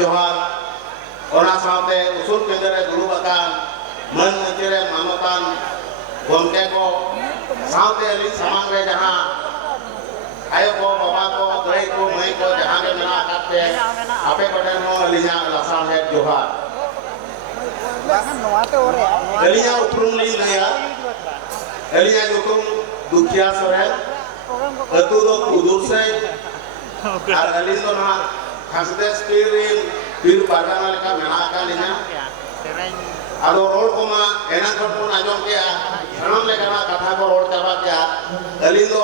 जोहार ओना साथे उसूल केंद्र दुरुब आकान मन मंदिर मानवतान गोमके को साथे अली समाज रे जहां आयो को बाबा को गई को मई को जहां के मेना काते आपे कोठे नो अलिया लासा है जोहार अलिया उपरुम ली गया अलिया जुकुम दुखिया सोरे अतु दो कुदुर से और अली तो ना हंसदे स्टीरिंग पीर बागाना लेका मेना का लिया आदो रोड को मा एना खपुन आजम के सनम लेका ना कथा को रोड चाबा के अली तो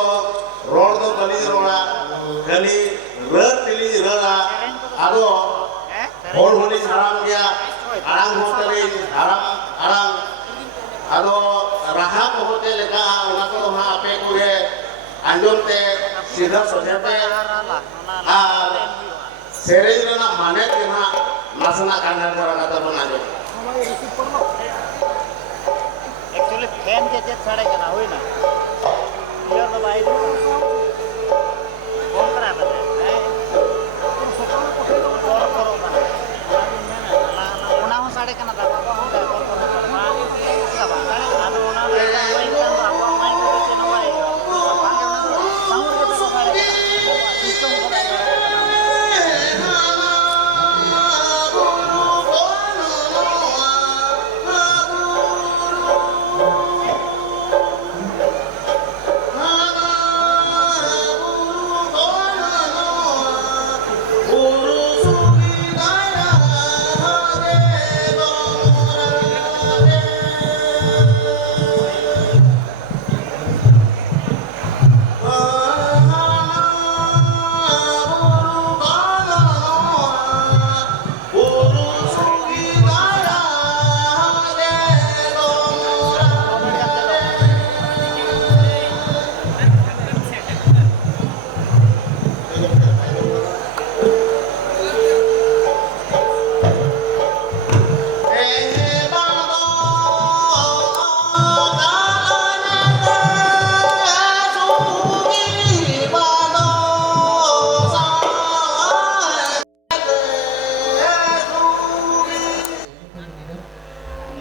रोड तो गली रोड़ा गली रत तिली रला आदो होल होली हराम गया आराम होतले आराम आदो राहा को होते लेका उना को वहां आपे को है आंजम ते सीधा सोचे पे और सेरेज रना माने तेना नासना कांडा करा कथा बना जो एक्चुअली फैन के चेक साड़े के ना होई ना क्लियर तो भाई कौन करा बता है करो ना उना हो साड़े के ना दाबा हो करो सब साड़े आदो उना ले वही का बाबा माई को से न भाई भागे उना साउंड के तो साड़े सिस्टम को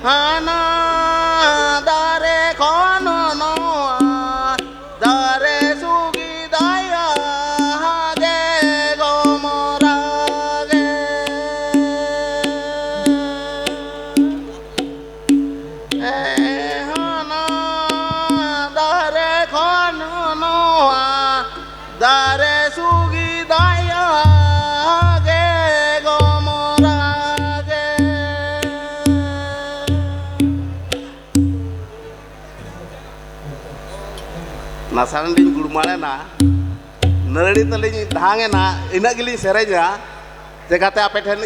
Hana dare kono no dare sugi daya hage gomorage hana dare kono no dare sugi daya hage gomorage nasaran din gulmane na nari tali dhange na ina gili sereja dekate ape then